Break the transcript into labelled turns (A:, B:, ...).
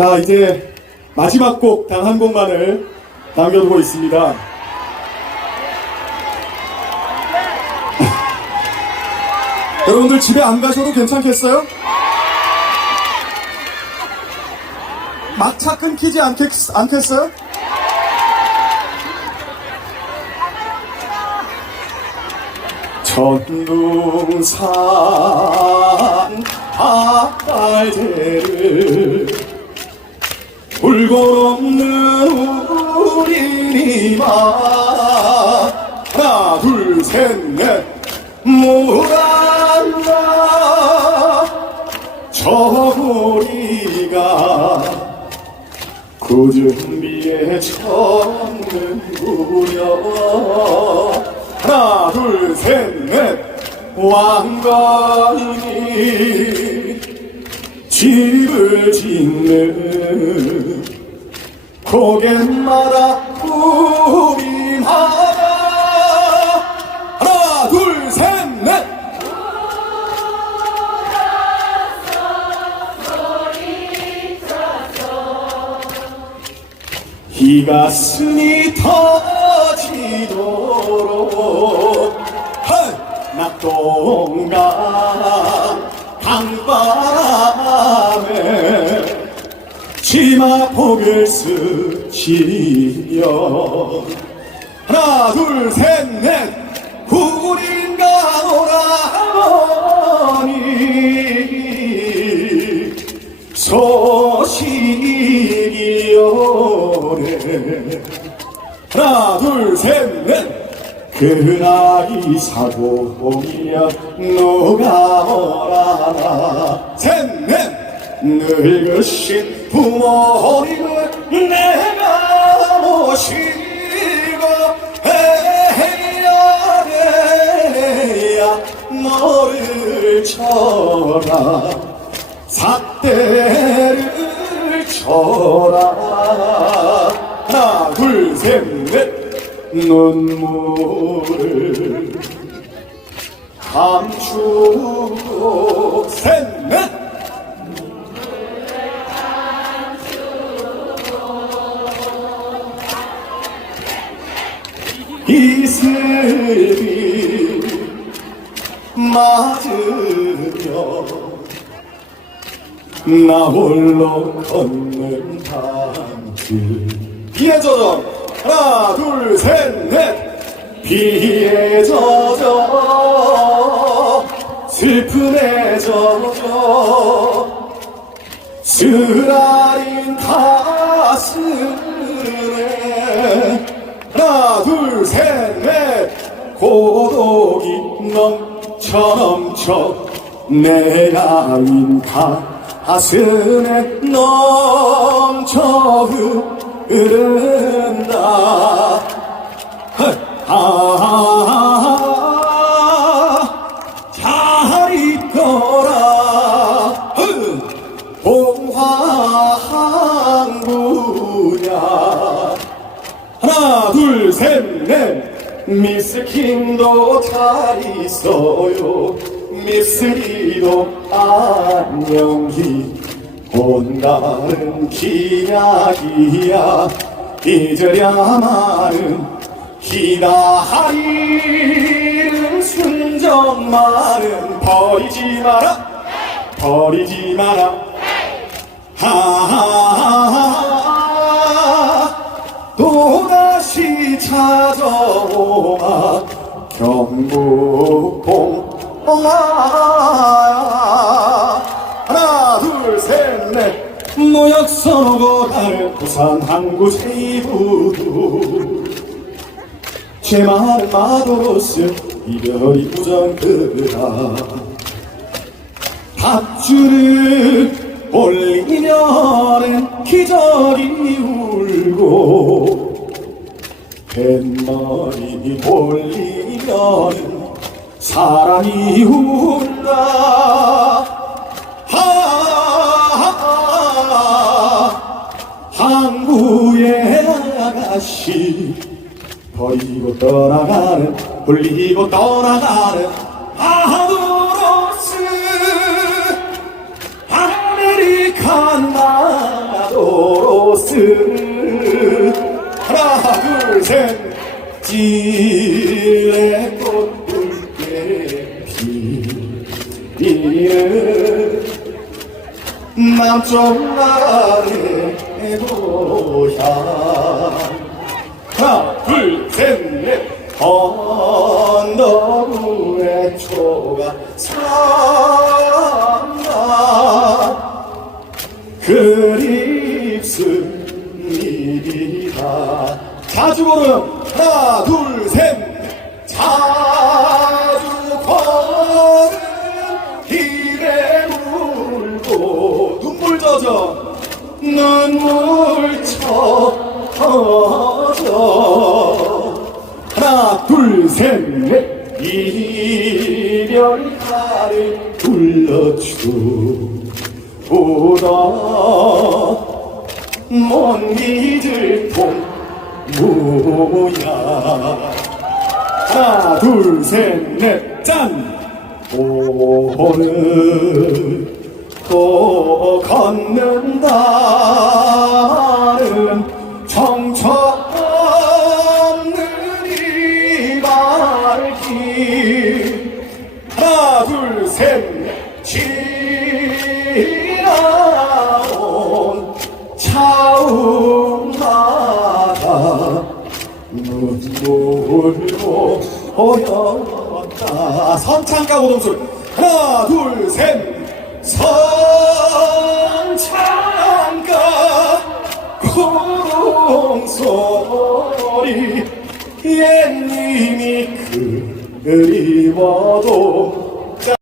A: 자, 이제 마지막 곡 단 한 곡만을 남겨두고 있습니다. 여러분들 집에 안 가셔도 괜찮겠어요? 막차 끊기지 않겠, 않겠어요? 전둥산 닭발대를 울고 없는 우리니마. 하나 둘 셋 넷. 모란다 저고리가 그 준비에 쳤는구려. 하나 둘 셋 넷. 왕관이 집을 짓는 고갯마다 우리나라 하나 둘 셋 넷 이 가슴이 터지도록 헐! 낙동강 강바람에 치마폭을 스치며. 하나 둘 셋 넷. 구린가 오라버니. 소식이 오네 하나 둘 셋 넷. 그날이 사고이면 누가 뭐라나 셋넷 늙으신 부모님을 내가 모시고 해야 돼야 너를 쳐라. 삿대를 쳐라. 하나 둘셋넷. 눈물을 감추고 셋 이슬비 맞으며 나 홀로 걷는 밤길 비에 젖어 하나 둘 셋 넷. 비에 젖어 슬픔에 젖어 쓰라린 가슴 둘셋넷 고독이 넘쳐 넘쳐 내가 인 가슴에 넘쳐 흐른다. 아, 미스킹도 잘 있어요. 미스리도 안녕히 온다는 기약이야. 잊으랴마는 기다리는 순정만은 버리지 마라. 버리지 마라. 하하하하 찾아오마. 경북봉화 하나 둘 셋 넷. 노역 서고 가는 부산 항구 제이부두. 제 말은 마도로스 이별이 부정 그라 밧줄을 올리면은 기절이 울고 뱃머리 올리면은 사랑이 운다. 하하하. 항구의 아가씨 버리고 떠나가는 불리고 떠나가는 아도로스. 아메리칸 나도 하나 둘셋 찔레꽃 붉게 피는 남쪽 나라의 고향 하나 둘셋넷. 언덕 위에 초가 산다 그립습니다. 자주 보는 하나 둘셋. 자주 걸은 길에 울고 눈물 젖어 눈물 젖어. 하나 둘셋넷 이별 가를 불러주보다 못 잊을 통 모야 하나 둘 셋 넷 짠 오늘 또 걷는다 보였다 선창가 고동술. 하나 둘 셋. 선창가 고동소리. 옛님이 그리워도